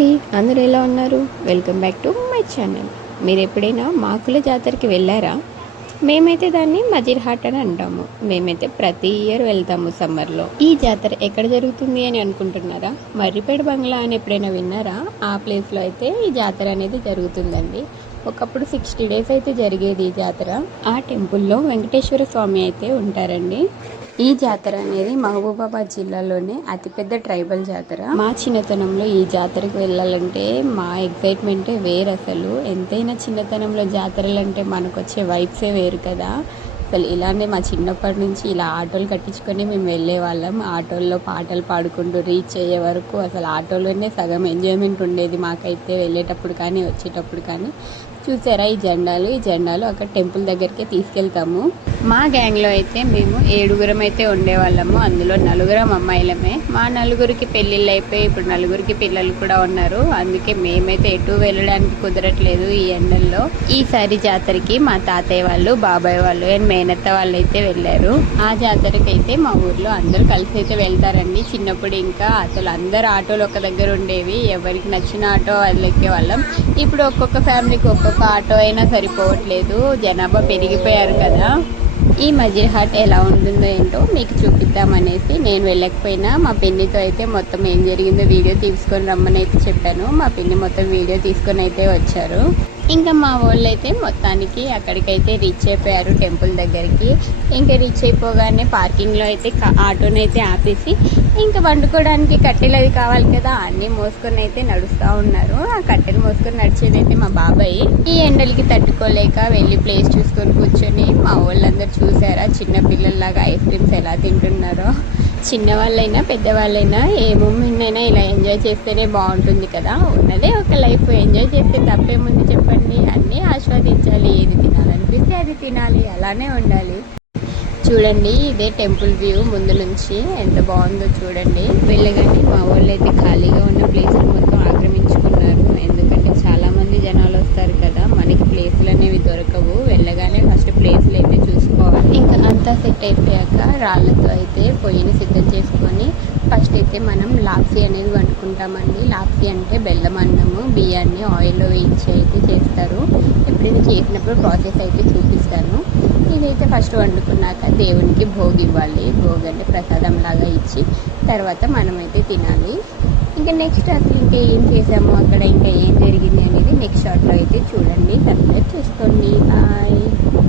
అండి, అందరూ ఎలా ఉన్నారు? Welcome back to my channel. మీరు ఎప్పుడైనా మాకుల జాతరకి వెళ్ళారా? మేమైతే దాన్ని మజిర్హాట్ అని అంటాము. మేమైతే ప్రతి ఇయర్ వెళ్తాము సమ్మర్లో. ఈ జాతర ఎక్కడ జరుగుతుంది అని అనుకుంటున్నారా? మర్రిపేట బంగ్లా అని ఎప్పుడైనా విన్నారా? ఆ ప్లేస్లో అయితే ఈ జాతర అనేది జరుగుతుందండి. ఒకప్పుడు 60 days అయితే జరిగేది ఈ జాతర. ఆ టెంపుల్లో వెంకటేశ్వర స్వామి అయితే ఉంటారండి. ఈ జాతర అనేది మహబూబాబాద్ జిల్లాలోనే అతిపెద్ద ట్రైబల్ జాతర. మా చిన్నతనంలో ఈ జాతరకు వెళ్ళాలంటే మా ఎగ్జైట్మెంటే వేరు. అసలు ఎంతైనా చిన్నతనంలో జాతరలు అంటే మనకు వచ్చే వైబ్సే వేరు కదా. అసలు ఇలానే మా చిన్నప్పటి నుంచి ఇలా ఆటోలు కట్టించుకొని మేము వెళ్ళే వాళ్ళం. ఆటోల్లో పాటలు పాడుకుంటూ రీచ్ అయ్యే వరకు అసలు ఆటోలోనే సగం ఎంజాయ్మెంట్ ఉండేది మాకైతే, వెళ్ళేటప్పుడు కానీ వచ్చేటప్పుడు కానీ. చూసారా ఈ జెండాలు అక్కడ టెంపుల్ దగ్గరికి తీసుకెళ్తాము. మా గ్యాంగ్లో అయితే మేము 7 అయితే ఉండేవాళ్ళము. అందులో 4 అమ్మాయిలమే. మా 4 పెళ్ళిళ్ళు అయిపోయి ఇప్పుడు 4 పిల్లలు కూడా ఉన్నారు. అందుకే మేమైతే ఎటు వెళ్ళడానికి కుదరట్లేదు ఈ ఎండల్లో. ఈసారి జాతరకి మా తాతయ్య వాళ్ళు, బాబాయ్ వాళ్ళు అండ్ మేనత్త వాళ్ళు అయితే వెళ్ళారు. ఆ జాతరకి అయితే మా ఊర్లో అందరూ కలిసి అయితే వెళ్తారండి. చిన్నప్పుడు ఇంకా అసలు అందరు ఆటోలు ఒక దగ్గర ఉండేవి. ఎవరికి నచ్చిన ఆటో వాళ్ళు ఎక్కే వాళ్ళం. ఇప్పుడు ఒక్కొక్క ఫ్యామిలీకి ఒక్కొక్క ఆటో అయినా సరిపోవట్లేదు, జనాభా పెరిగిపోయారు కదా. ఈ మజిర్హాట్ ఎలా ఉంటుందో ఏంటో మీకు చూపిద్దామనేసి నేను వెళ్ళకపోయినా మా పిన్నితో అయితే మొత్తం ఏం జరిగిందో వీడియో తీసుకొని రమ్మని అయితే చెప్పాను. మా పిన్ని మొత్తం వీడియో తీసుకొని అయితే వచ్చారు. ఇంకా మా వాళ్ళు అయితే మొత్తానికి అక్కడికైతే రీచ్ అయిపోయారు టెంపుల్ దగ్గరికి. ఇంకా రీచ్ అయిపోగానే పార్కింగ్లో అయితే ఆటోనైతే ఆపేసి ఇంకా వండుకోవడానికి కట్టెలు అవి కావాలి కదా, అన్నీ మోసుకొని అయితే నడుస్తూ ఉన్నారు. ఆ కట్టెలు మోసుకొని నడిచేదైతే మా బాబాయ్. ఈ ఎండలకి తట్టుకోలేక వెళ్ళి ప్లేస్ చూసుకొని కూర్చొని మా వాళ్ళందరూ చూసారా చిన్న పిల్లల్లాగా ఐస్ క్రీమ్స్ ఎలా తింటున్నారో. చిన్నవాళ్ళైనా పెద్దవాళ్ళైనా ఏ మూమెంట్ అయినా ఇలా ఎంజాయ్ చేస్తేనే బాగుంటుంది కదా. ఉన్నదే ఒక లైఫ్, ఎంజాయ్ చేస్తే తప్పేముంది చెప్పండి. అన్నీ ఆస్వాదించాలి, ఏది తినాలనిపిస్తే అది తినాలి, అలానే ఉండాలి. చూడండి ఇదే టెంపుల్ వ్యూ ముందు నుంచి ఎంత బాగుందో చూడండి. వెళ్ళగానే మా వాళ్ళు అయితే ఖాళీగా ఉన్న ప్లేసులు మొత్తం ఆక్రమించుకున్నారు. ఎందుకంటే చాలా మంది జనాలు వస్తారు కదా, మనకి ప్లేసులు అనేవి దొరకవు. వెళ్ళగానే ఫస్ట్ ప్లేసులు అయితే చూసుకోవాలి. ఇంకా అంతా సెట్ అయిపోయాక రాళ్ళతో అయితే పొయ్యిని సిద్ధం చేసుకొని ఫస్ట్ అయితే మనం లాప్సీ అనేది వండుకుంటామండి. లాప్సీ అంటే బెల్లం అన్నము, బియ్యాన్ని ఆయిల్లో వేయించి అయితే చేస్తారు. ఎప్పుడైనా చేసినప్పుడు ప్రాసెస్ అయితే చూపిస్తాను. ఇదైతే ఫస్ట్ వండుకున్నాక దేవునికి భోగి ఇవ్వాలి. భోగి అంటే ప్రసాదం లాగా ఇచ్చి తర్వాత మనమైతే తినాలి. ఇంకా నెక్స్ట్ అసలు ఇంకా ఏం చేసాము అక్కడ, ఇంకా ఏం జరిగింది అనేది నెక్స్ట్ షార్ట్లో అయితే చూడండి. సబ్స్క్రైబ్ చేసుకోండి. బాయ్.